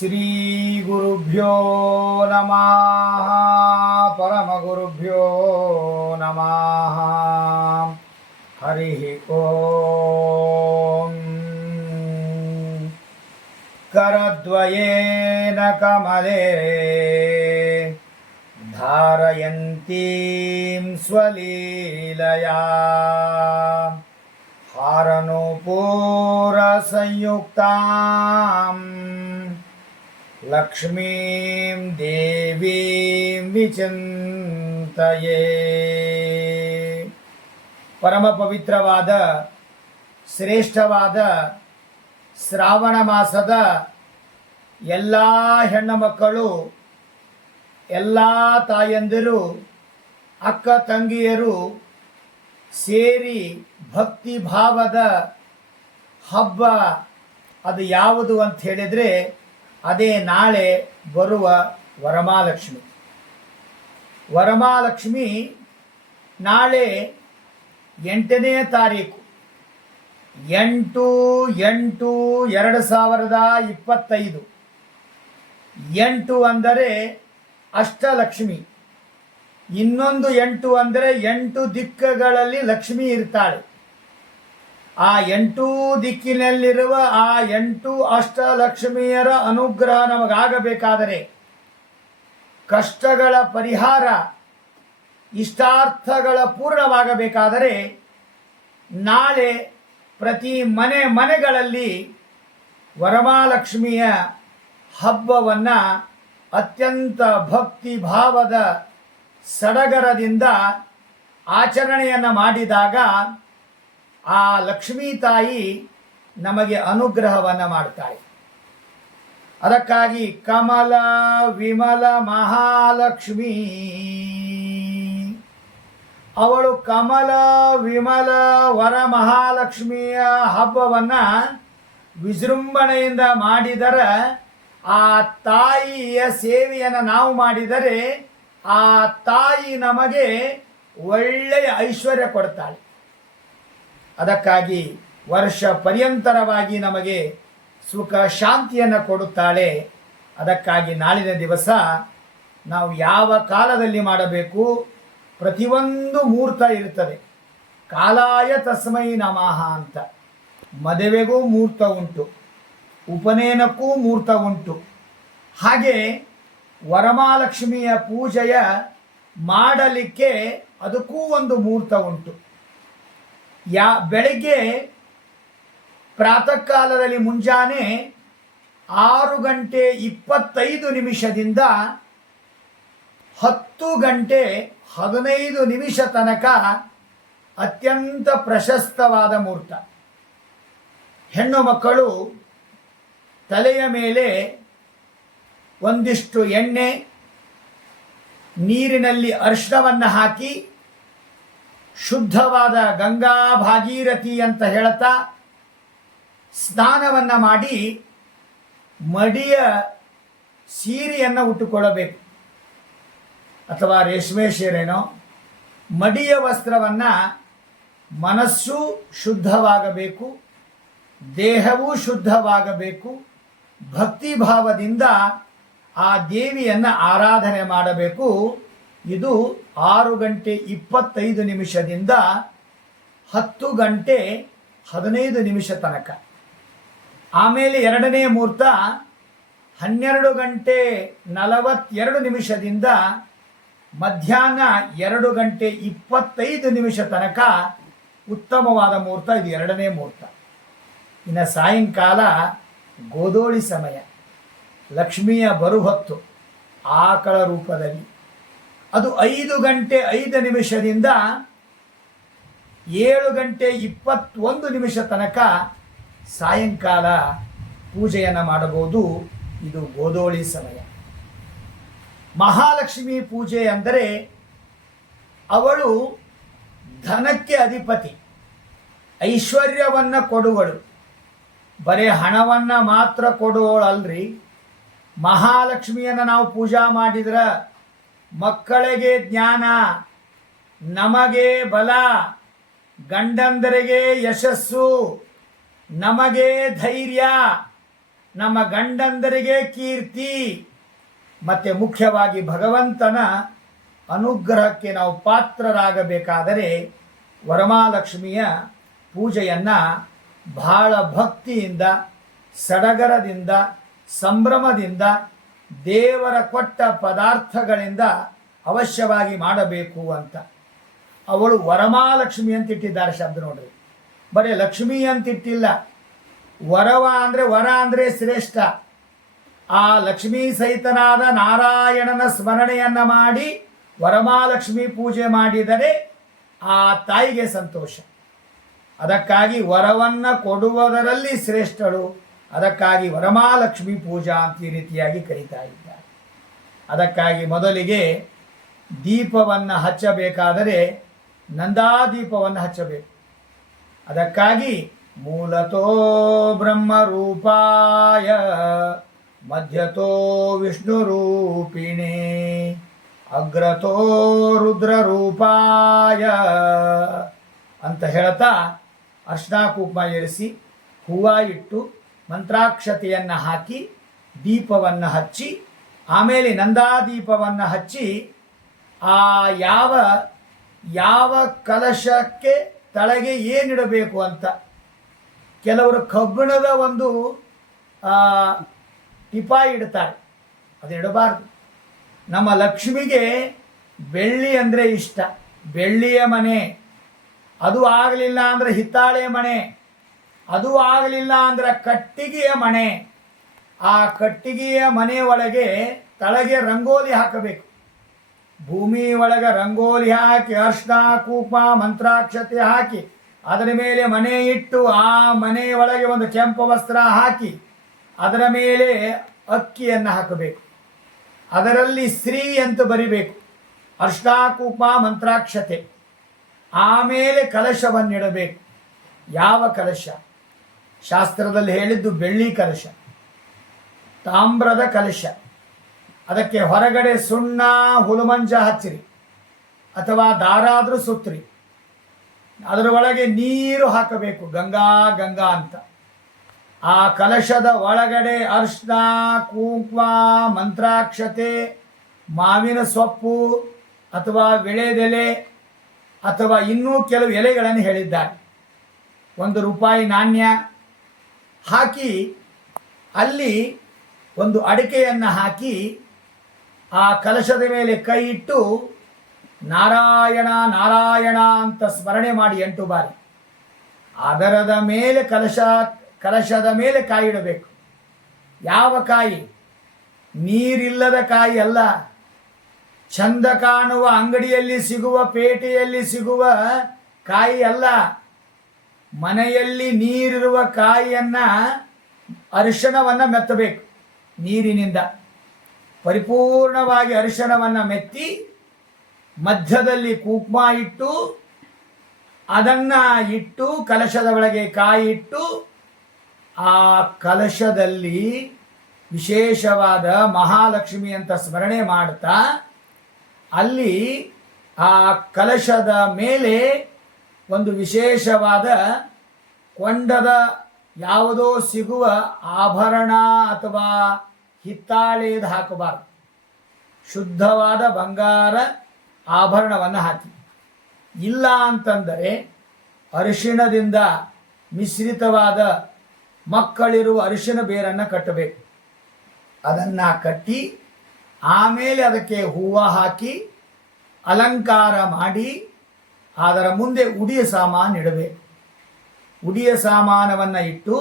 श्रीगुरुभ्यो नमः परमगुरुभ्यो नमः। हरिः ॐ करद्वयेन कमले धारयन्तीं स्वलीलया हारनूपुरसंयुक्ताम् ಲಕ್ಷ್ಮೀಂ ದೇವೀಂ ವಿಚಿಂತಯೇ ಪರಮ ಪವಿತ್ರವಾದ ಶ್ರೇಷ್ಠವಾದ ಶ್ರಾವಣ ಮಾಸದ ಎಲ್ಲ ಹೆಣ್ಣು ಮಕ್ಕಳು ಎಲ್ಲ ತಾಯಂದಿರು, ಅಕ್ಕ ತಂಗಿಯರು ಸೇರಿ ಭಕ್ತಿ ಭಾವದ ಹಬ್ಬ ಅದು ಯಾವುದು ಅಂತ ಹೇಳಿದರೆ ಅದೇ ನಾಳೆ ಬರುವ ವರಮಾಲಕ್ಷ್ಮಿ ವರಮಾಲಕ್ಷ್ಮಿ ನಾಳೆ ಎಂಟನೇ ತಾರೀಕು, ಎಂಟು ಎಂಟು, ಎರಡು ಸಾವಿರದ ಇಪ್ಪತ್ತೈದು. ಎಂಟು ಅಂದರೆ ಅಷ್ಟಲಕ್ಷ್ಮಿ. ಇನ್ನೊಂದು ಎಂಟು ಅಂದರೆ ಎಂಟು ದಿಕ್ಕಗಳಲ್ಲಿ ಲಕ್ಷ್ಮಿ ಇರ್ತಾಳೆ. ಆ ಎಂಟು ದಿಕ್ಕಿನಲ್ಲಿರುವ ಆ ಎಂಟು ಅಷ್ಟಲಕ್ಷ್ಮಿಯರ ಅನುಗ್ರಹ ನಮಗಾಗಬೇಕಾದರೆ ಕಷ್ಟಗಳ ಪರಿಹಾರ, ಇಷ್ಟಾರ್ಥಗಳ ಪೂರ್ಣವಾಗಬೇಕಾದರೆ ನಾಳೆ ಪ್ರತಿ ಮನೆ ಮನೆಗಳಲ್ಲಿ ವರಮಾಲಕ್ಷ್ಮಿಯ ಹಬ್ಬವನ್ನು ಅತ್ಯಂತ ಭಕ್ತಿ ಭಾವದ ಸಡಗರದಿಂದ ಆಚರಣೆಯನ್ನು ಮಾಡಿದಾಗ ಆ ಲಕ್ಷ್ಮೀ ತಾಯಿ ನಮಗೆ ಅನುಗ್ರಹವನ್ನು ಮಾಡ್ತಾಳೆ. ಅದಕ್ಕಾಗಿ ಕಮಲ, ವಿಮಲ, ಮಹಾಲಕ್ಷ್ಮಿ. ಅವಳು ಕಮಲ, ವಿಮಲ, ವರ, ಮಹಾಲಕ್ಷ್ಮಿಯ ಹಬ್ಬವನ್ನು ವಿಜೃಂಭಣೆಯಿಂದ ಮಾಡಿದರೆ ಆ ತಾಯಿಯ ಸೇವೆಯನ್ನು ನಾವು ಮಾಡಿದರೆ ಆ ತಾಯಿ ನಮಗೆ ಒಳ್ಳೆಯ ಐಶ್ವರ್ಯ ಕೊಡ್ತಾಳೆ. ಅದಕ್ಕಾಗಿ ವರ್ಷ ಪರ್ಯಂತರವಾಗಿ ನಮಗೆ ಸುಖ ಶಾಂತಿಯನ್ನು ಕೊಡುತ್ತಾಳೆ. ಅದಕ್ಕಾಗಿ ನಾಳಿನ ದಿವಸ ನಾವು ಯಾವ ಕಾಲದಲ್ಲಿ ಮಾಡಬೇಕು ಪ್ರತಿಯೊಂದು ಮುಹೂರ್ತ ಇರುತ್ತದೆ. ಕಾಲಾಯ ತಸ್ಮೈ ನಮಃ ಅಂತ. ಮದುವೆಗೂ ಮುಹೂರ್ತ ಉಂಟು. ಉಪನಯನಕ್ಕೂ ಮೂರ್ತ ಉಂಟು ಹಾಗೆ ವರಮಹಾಲಕ್ಷ್ಮಿಯ ಪೂಜೆಯ ಮಾಡಲಿಕ್ಕೆ ಅದಕ್ಕೂ ಒಂದು ಮುಹೂರ್ತ ಉಂಟು ಯಾ, ಬೆಳಗ್ಗೆ ಪ್ರಾತಃ ಕಾಲದಲ್ಲಿ ಮುಂಜಾನೆ ಆರು ಗಂಟೆ ಇಪ್ಪತ್ತೈದು ನಿಮಿಷದಿಂದ ಹತ್ತು ಗಂಟೆ ಹದಿನೈದು ನಿಮಿಷ ತನಕ ಅತ್ಯಂತ ಪ್ರಶಸ್ತವಾದ ಮುಹೂರ್ತ ಹೆಣ್ಣು ಮಕ್ಕಳು ತಲೆಯ ಮೇಲೆ ಒಂದಿಷ್ಟು ಎಣ್ಣೆ, ನೀರಿನಲ್ಲಿ ಅರ್ಶನವನ್ನು ಹಾಕಿ ಶುದ್ಧವಾದ ಗಂಗಾ ಭಾಗೀರಥಿ ಅಂತ ಹೇಳ್ತಾ ಸ್ನಾನವನ್ನು ಮಾಡಿ ಮಡಿಯ ಸೀರೆಯನ್ನು ಉಟ್ಟುಕೊಳ್ಳಬೇಕು. ಅಥವಾ ರೇಷ್ಮೆ ಸೀರೆನೋ, ಮಡಿಯ ವಸ್ತ್ರವನ್ನು ಮನಸ್ಸು ಶುದ್ಧವಾಗಬೇಕು, ದೇಹವೂ ಶುದ್ಧವಾಗಬೇಕು ಭಕ್ತಿ ಭಾವದಿಂದ ಆ ದೇವಿಯನ್ನು ಆರಾಧನೆ ಮಾಡಬೇಕು. ಇದು ಆರು ಗಂಟೆ ಇಪ್ಪತ್ತೈದು ನಿಮಿಷದಿಂದ ಹತ್ತು ಗಂಟೆ ಹದಿನೈದು ನಿಮಿಷ ತನಕ. ಆಮೇಲೆ ಎರಡನೇ ಮುಹೂರ್ತ ಹನ್ನೆರಡು ಗಂಟೆ ನಲವತ್ತೆರಡು ನಿಮಿಷದಿಂದ ಮಧ್ಯಾಹ್ನ ಎರಡು ಗಂಟೆ ಇಪ್ಪತ್ತೈದು ನಿಮಿಷ ತನಕ ಉತ್ತಮವಾದ ಮುಹೂರ್ತ. ಇದು ಎರಡನೇ ಮುಹೂರ್ತ. ಇನ್ನು ಸಾಯಂಕಾಲ ಗೋಧೋಳಿ ಸಮಯ. ಲಕ್ಷ್ಮಿಯ ಬರುಹೊತ್ತು ಆಕಳ ರೂಪದಲ್ಲಿ. ಅದು ಐದು ಗಂಟೆ ಐದು ನಿಮಿಷದಿಂದ ಏಳು ಗಂಟೆ ಇಪ್ಪತ್ತೊಂದು ನಿಮಿಷ ತನಕ ಸಾಯಂಕಾಲ ಪೂಜೆಯನ್ನು ಮಾಡಬಹುದು. ಇದು ಗೋದೋಳಿ ಸಮಯ. ಮಹಾಲಕ್ಷ್ಮಿ ಪೂಜೆ ಅಂದರೆ ಅವಳು ಧನಕ್ಕೆ ಅಧಿಪತಿ, ಐಶ್ವರ್ಯವನ್ನು ಕೊಡುವಳು. ಬರೀ ಹಣವನ್ನು ಮಾತ್ರ ಕೊಡುವಳಲ್ರಿ ಮಹಾಲಕ್ಷ್ಮಿಯನ್ನು ನಾವು ಪೂಜಾ ಮಾಡಿದ್ರೆ ಮಕ್ಕಳಿಗೆ ಜ್ಞಾನ, ನಮಗೆ ಬಲ, ಗಂಡಂದರಿಗೆ ಯಶಸ್ಸು, ನಮಗೆ ಧೈರ್ಯ, ನಮ್ಮ ಗಂಡಂದರಿಗೆ ಕೀರ್ತಿ. ಮತ್ತೆ ಮುಖ್ಯವಾಗಿ ಭಗವಂತನ ಅನುಗ್ರಹಕ್ಕೆ ನಾವು ಪಾತ್ರರಾಗಬೇಕಾದರೆ ವರಮಾಲಕ್ಷ್ಮಿಯ ಪೂಜೆಯನ್ನ ಬಹಳ ಭಕ್ತಿಯಿಂದ, ಸಡಗರದಿಂದ, ಸಂಭ್ರಮದಿಂದ, ದೇವರ ಕೊಟ್ಟ ಪದಾರ್ಥಗಳಿಂದ ಅವಶ್ಯವಾಗಿ ಮಾಡಬೇಕು ಅಂತ. ಅವಳು ವರಮಾಲಕ್ಷ್ಮಿ ಅಂತ ಇಟ್ಟಿದ್ದಾರೆ ಶಬ್ದ ನೋಡ್ರಿ. ಬರೀ ಲಕ್ಷ್ಮಿ ಅಂತ ಇಟ್ಟಿಲ್ಲ ವರವ ಅಂದರೆ ವರ ಅಂದರೆ ಶ್ರೇಷ್ಠ. ಆ ಲಕ್ಷ್ಮೀ ಸಹಿತನಾದ ನಾರಾಯಣನ ಸ್ಮರಣೆಯನ್ನು ಮಾಡಿ ವರಮಾಲಕ್ಷ್ಮಿ ಪೂಜೆ ಮಾಡಿದರೆ ಆ ತಾಯಿಗೆ ಸಂತೋಷ. ಅದಕ್ಕಾಗಿ ವರವನ್ನ ಕೊಡುವುದರಲ್ಲಿ ಶ್ರೇಷ್ಠಳು ಅದಕ್ಕಾಗಿ ವರಮಹಾಲಕ್ಷ್ಮಿ ಪೂಜಾ ಅಂತ ಈ ರೀತಿಯಾಗಿ ಕರೀತಾ ಇದ್ದಾರೆ. ಅದಕ್ಕಾಗಿ ಮೊದಲಿಗೆ ದೀಪವನ್ನು ಹಚ್ಚಬೇಕಾದರೆ ನಂದಾದೀಪವನ್ನು ಹಚ್ಚಬೇಕು. ಅದಕ್ಕಾಗಿ ಮೂಲತೋ ಬ್ರಹ್ಮರೂಪಾಯ, ಮಧ್ಯತೋ ವಿಷ್ಣು ವಿಷ್ಣುರೂಪಿಣಿ, ಅಗ್ರತೋ ರುದ್ರರೂಪಾಯ ಅಂತ ಹೇಳ್ತಾ ಅರ್ಶನಾ ಕುಂಕುಮ ಏರಿಸಿ ಹೂವ ಇಟ್ಟು ಮಂತ್ರಾಕ್ಷತೆಯನ್ನು ಹಾಕಿ ದೀಪವನ್ನು ಹಚ್ಚಿ ಆಮೇಲೆ ನಂದಾದೀಪವನ್ನು ಹಚ್ಚಿ ಆ ಯಾವ ಯಾವ ಕಲಶಕ್ಕೆ ತಳಗೆ ಏನಿಡಬೇಕು ಅಂತ. ಕೆಲವರು ಕಬ್ಬಿಣದ ಒಂದು ಆ, ಟಿಪಾಯಿ ಇಡ್ತಾರೆ. ಅದು ಇಡಬಾರ್ದು. ನಮ್ಮ ಲಕ್ಷ್ಮಿಗೆ ಬೆಳ್ಳಿ ಅಂದರೆ ಇಷ್ಟ. ಬೆಳ್ಳಿಯ ಮನೆ. ಅದು ಆಗಲಿಲ್ಲ ಅಂದ್ರೆ ಹಿತ್ತಾಳೆ ಮನೆ ಅದು ಆಗಲಿಲ್ಲ ಅಂದ್ರೆ ಕಟ್ಟಿಗೆಯ ಮನೆ ಆ ಕಟ್ಟಿಗೆಯ ಮನೆ ಒಳಗೆ ತಳಗೆ ರಂಗೋಲಿ ಹಾಕಬೇಕು. ಭೂಮಿ ಒಳಗೆ ರಂಗೋಲಿ ಹಾಕಿ, ಅರ್ಶನ ಕೂಪ ಮಂತ್ರಾಕ್ಷತೆ ಹಾಕಿ, ಅದರ ಮೇಲೆ ಮನೆ ಇಟ್ಟು ಆ ಮನೆ ಒಳಗೆ ಒಂದು ಕೆಂಪು ವಸ್ತ್ರ ಹಾಕಿ, ಅದರ ಮೇಲೆ ಅಕ್ಕಿಯನ್ನು ಹಾಕಬೇಕು. ಅದರಲ್ಲಿ ಶ್ರೀ ಅಂತ ಬರಿಬೇಕು. ಅರ್ಶನ ಕೂಪ ಮಂತ್ರಾಕ್ಷತೆ. ಆಮೇಲೆ ಕಲಶವನ್ನಿಡಬೇಕು. ಯಾವ ಕಲಶ? ಶಾಸ್ತ್ರದಲ್ಲಿ ಹೇಳಿದ್ದು ಬೆಳ್ಳಿ ಕಲಶ, ತಾಮ್ರದ ಕಲಶ. ಅದಕ್ಕೆ ಹೊರಗಡೆ ಸುಣ್ಣ, ಹುಲುಮಂಜ ಹಚ್ಚಿರಿ, ಅಥವಾ ದಾರಾದರೂ ಸುತ್ತಿರಿ ಅದರ ಒಳಗೆ ನೀರು ಹಾಕಬೇಕು, ಗಂಗಾ ಗಂಗಾ ಅಂತ. ಆ ಕಲಶದ ಒಳಗಡೆ ಅರ್ಶನ, ಕುಂಕುಮ, ಮಂತ್ರಾಕ್ಷತೆ, ಮಾವಿನ ಸೊಪ್ಪು, ಅಥವಾ ವಿಳೆದೆಲೆ ಅಥವಾ ಇನ್ನೂ ಕೆಲವು ಎಲೆಗಳನ್ನು ಹೇಳಿದ್ದಾರೆ. ಒಂದು ರೂಪಾಯಿ ನಾಣ್ಯ ಹಾಕಿ, ಅಲ್ಲಿ ಒಂದು ಅಡಿಕೆಯನ್ನು ಹಾಕಿ, ಆ ಕಲಶದ ಮೇಲೆ ಕೈ ಇಟ್ಟು, ನಾರಾಯಣ ನಾರಾಯಣ ಅಂತ ಸ್ಮರಣೆ ಮಾಡಿ ಎಂಟು ಬಾರಿ. ಅದರದ ಮೇಲೆ ಕಲಶ, ಕಲಶದ ಮೇಲೆ ಕಾಯಿ ಇಡಬೇಕು ಯಾವ ಕಾಯಿ? ನೀರಿಲ್ಲದ ಕಾಯಿ ಅಲ್ಲ. ಚಂದ ಕಾಣುವ ಅಂಗಡಿಯಲ್ಲಿ ಸಿಗುವ, ಪೇಟೆಯಲ್ಲಿ ಸಿಗುವ ಕಾಯಿ ಅಲ್ಲ. ಮನೆಯಲ್ಲಿ ನೀರಿರುವ ಕಾಯಿಯನ್ನ ಅರಿಶಿಣವನ್ನ ಮೆತ್ತಬೇಕು. ನೀರಿನಿಂದ ಪರಿಪೂರ್ಣವಾಗಿ ಅರಿಶಿಣವನ್ನ ಮೆತ್ತಿ ಮಧ್ಯದಲ್ಲಿ ಕುಂಕುಮ ಇಟ್ಟು, ಅದನ್ನ ಇಟ್ಟು, ಕಲಶದ ಒಳಗೆ ಕಾಯಿ ಇಟ್ಟು, ಆ ಕಲಶದಲ್ಲಿ ವಿಶೇಷವಾದ ಮಹಾಲಕ್ಷ್ಮಿ ಅಂತ ಸ್ಮರಣೆ ಮಾಡ್ತಾ ಅಲ್ಲಿ ಆ ಕಲಶದ ಮೇಲೆ ಒಂದು ವಿಶೇಷವಾದ ಕೊಂಡದ ಯಾವುದೋ ಸಿಗುವ ಆಭರಣ ಅಥವಾ ಹಿತ್ತಾಳೆದು ಹಾಕಬಾರದು. ಶುದ್ಧವಾದ ಬಂಗಾರ ಆಭರಣವನ್ನು ಹಾಕಿ. ಇಲ್ಲ ಅಂತಂದರೆ ಅರಿಶಿಣದಿಂದ ಮಿಶ್ರಿತವಾದ ಮಕ್ಕಳಿರುವ ಅರಿಶಿಣ ಬೇರನ್ನು ಕಟ್ಟಬೇಕು. ಅದನ್ನು ಕಟ್ಟಿ ಆಮೇಲೆ ಅದಕ್ಕೆ ಹೂವು ಹಾಕಿ ಅಲಂಕಾರ ಮಾಡಿ, ಅದರ ಮುಂದೆ ಉಡಿಯ ಸಾಮಾನು ಇಡಬೇಕು ಉಡಿಯ ಸಾಮಾನವನ್ನು ಇಟ್ಟು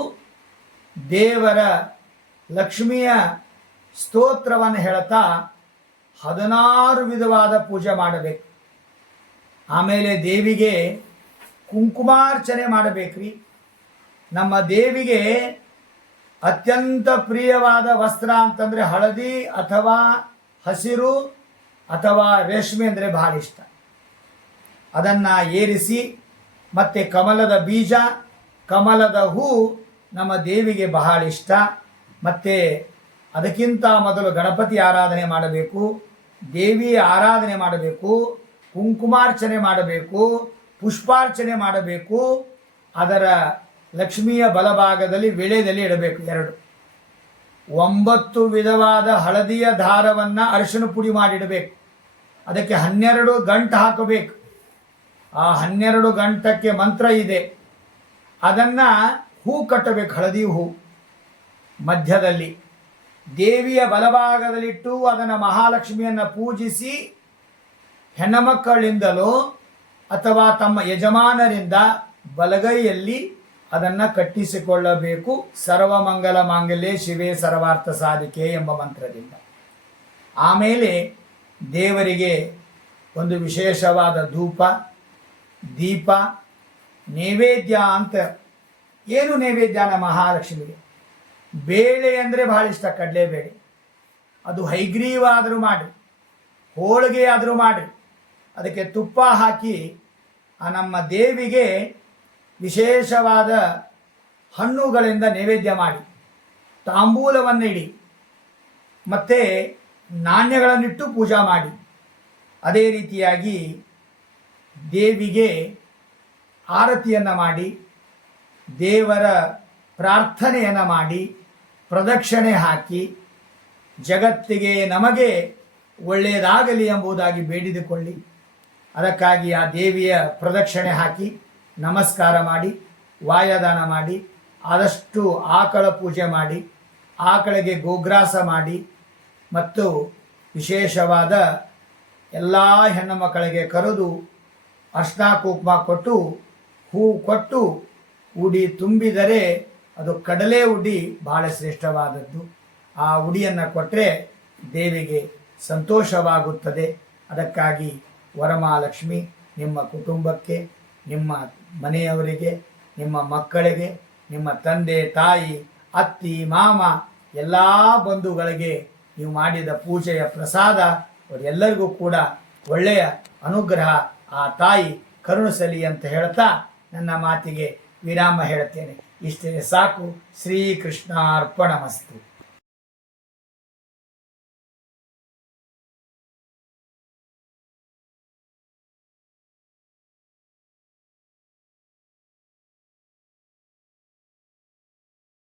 ದೇವರ ಲಕ್ಷ್ಮಿಯ ಸ್ತೋತ್ರವನ್ನು ಹೇಳ್ತಾ ಹದಿನಾರು ವಿಧವಾದ ಪೂಜೆ ಮಾಡಬೇಕು. ಆಮೇಲೆ ದೇವಿಗೆ ಕುಂಕುಮಾರ್ಚನೆ ಮಾಡಬೇಕ್ರಿ. ನಮ್ಮ ದೇವಿಗೆ ಅತ್ಯಂತ ಪ್ರಿಯವಾದ ವಸ್ತ್ರ ಅಂತಂದರೆ ಹಳದಿ ಅಥವಾ ಹಸಿರು ಅಥವಾ ರೇಷ್ಮೆ ಅಂದರೆ ಬಹಳ ಇಷ್ಟ. ಅದನ್ನು ಏರಿಸಿ, ಮತ್ತು ಕಮಲದ ಬೀಜ, ಕಮಲದ ಹೂ ನಮ್ಮ ದೇವಿಗೆ ಬಹಳ ಇಷ್ಟ. ಮತ್ತು ಅದಕ್ಕಿಂತ ಮೊದಲು ಗಣಪತಿ ಆರಾಧನೆ ಮಾಡಬೇಕು ದೇವಿ ಆರಾಧನೆ ಮಾಡಬೇಕು, ಕುಂಕುಮಾರ್ಚನೆ ಮಾಡಬೇಕು, ಪುಷ್ಪಾರ್ಚನೆ ಮಾಡಬೇಕು, ಅದರ ಲಕ್ಷ್ಮಿಯ ಬಲಭಾಗದಲ್ಲಿ ವಿಳೆದಲ್ಲಿ ಇಡಬೇಕು ಎರಡು. ಒಂಬತ್ತು ವಿಧವಾದ ಹಳದಿಯ ದಾರವನ್ನು ಅರಿಶಿನ ಪುಡಿ ಮಾಡಿಡಬೇಕು ಅದಕ್ಕೆ ಹನ್ನೆರಡು ಗಂಟು ಹಾಕಬೇಕು. ಆ ಹನ್ನೆರಡು ಗಂಟಕ್ಕೆ ಮಂತ್ರ ಇದೆ. ಅದನ್ನು ಹೂ ಕಟ್ಟಬೇಕು, ಹಳದಿ ಹೂ. ಮಧ್ಯದಲ್ಲಿ ದೇವಿಯ ಬಲಭಾಗದಲ್ಲಿಟ್ಟು ಅದನ್ನು ಮಹಾಲಕ್ಷ್ಮಿಯನ್ನು ಪೂಜಿಸಿ ಹೆಣ್ಣಮಕ್ಕಳಿಂದಲೋ ಅಥವಾ ತಮ್ಮ ಯಜಮಾನರಿಂದ ಬಲಗೈಯಲ್ಲಿ ಅದನ್ನು ಕಟ್ಟಿಸಿಕೊಳ್ಳಬೇಕು. ಸರ್ವಮಂಗಲ ಮಾಂಗಲ್ಯ ಶಿವೇ ಸರ್ವಾರ್ಥ ಸಾಧಿಕೆ ಎಂಬ ಮಂತ್ರದಿಂದ. ಆಮೇಲೆ ದೇವರಿಗೆ ಒಂದು ವಿಶೇಷವಾದ ಧೂಪ, ದೀಪ, ನೈವೇದ್ಯ ಅಂತ. ಏನು ನೈವೇದ್ಯನ ಮಹಾಲಕ್ಷ್ಮಿಗೆ? ಬೇಳೆ ಅಂದರೆ ಬಹಳ ಇಷ್ಟ, ಕಡಲೆಬೇಳೆ. ಅದು ಹೈಗ್ರೀವ ಆದರೂ ಮಾಡಿ ಹೋಳಿಗೆ ಆದರೂ ಮಾಡಿ ಅದಕ್ಕೆ ತುಪ್ಪ ಹಾಕಿ ಆ ನಮ್ಮ ದೇವಿಗೆ ವಿಶೇಷವಾದ ಹಣ್ಣುಗಳಿಂದ ನೈವೇದ್ಯ ಮಾಡಿ ತಾಂಬೂಲವನ್ನು ಇಡಿ ಮತ್ತು ನಾಣ್ಯಗಳನ್ನಿಟ್ಟು ಪೂಜಾ ಮಾಡಿ. ಅದೇ ರೀತಿಯಾಗಿ ದೇವಿಗೆ ಆರತಿಯನ್ನು ಮಾಡಿ, ದೇವರ ಪ್ರಾರ್ಥನೆಯನ್ನು ಮಾಡಿ, ಪ್ರದಕ್ಷಿಣೆ ಹಾಕಿ, ಜಗತ್ತಿಗೆ ನಮಗೆ ಒಳ್ಳೆಯದಾಗಲಿ ಎಂಬುದಾಗಿ ಬೇಡಿದುಕೊಳ್ಳಿ. ಅದಕ್ಕಾಗಿ ಆ ದೇವಿಯ ಪ್ರದಕ್ಷಿಣೆ ಹಾಕಿ ನಮಸ್ಕಾರ ಮಾಡಿ, ವಾಯದಾನ ಮಾಡಿ, ಆದಷ್ಟು ಆಕಳ ಪೂಜೆ ಮಾಡಿ, ಆಕಳಿಗೆ ಗೋಗ್ರಾಸ ಮಾಡಿ ಮತ್ತು ವಿಶೇಷವಾದ ಎಲ್ಲ ಹೆಣ್ಣು ಮಕ್ಕಳಿಗೆ ಕರೆದು ಅರ್ಶನ ಕುಂಕುಮ ಕೊಟ್ಟು, ಹೂ ಕೊಟ್ಟು ಉಡಿ ತುಂಬಿದರೆ ಅದು ಕಡಲೆ ಉಡಿ ಬಹಳ ಶ್ರೇಷ್ಠವಾದದ್ದು. ಆ ಉಡಿಯನ್ನು ಕೊಟ್ಟರೆ ದೇವಿಗೆ ಸಂತೋಷವಾಗುತ್ತದೆ. ಅದಕ್ಕಾಗಿ ವರಮಹಾಲಕ್ಷ್ಮಿ ನಿಮ್ಮ ಕುಟುಂಬಕ್ಕೆ, ನಿಮ್ಮ ಮನೆಯವರಿಗೆ, ನಿಮ್ಮ ಮಕ್ಕಳಿಗೆ, ನಿಮ್ಮ ತಂದೆ, ತಾಯಿ, ಅತ್ತಿ, ಮಾಮ, ಎಲ್ಲ ಬಂಧುಗಳಿಗೆ ನೀವು ಮಾಡಿದ ಪೂಜೆಯ ಪ್ರಸಾದ ಅವರೆಲ್ಲರಿಗೂ ಕೂಡ ಒಳ್ಳೆಯ ಅನುಗ್ರಹ ಆ ತಾಯಿ ಕರುಣಿಸಲಿ ಅಂತ ಹೇಳ್ತಾ ನನ್ನ ಮಾತಿಗೆ ವಿರಾಮ ಹೇಳ್ತೇನೆ ಇಷ್ಟೇ ಸಾಕು. ಶ್ರೀಕೃಷ್ಣಾರ್ಪಣಮಸ್ತು.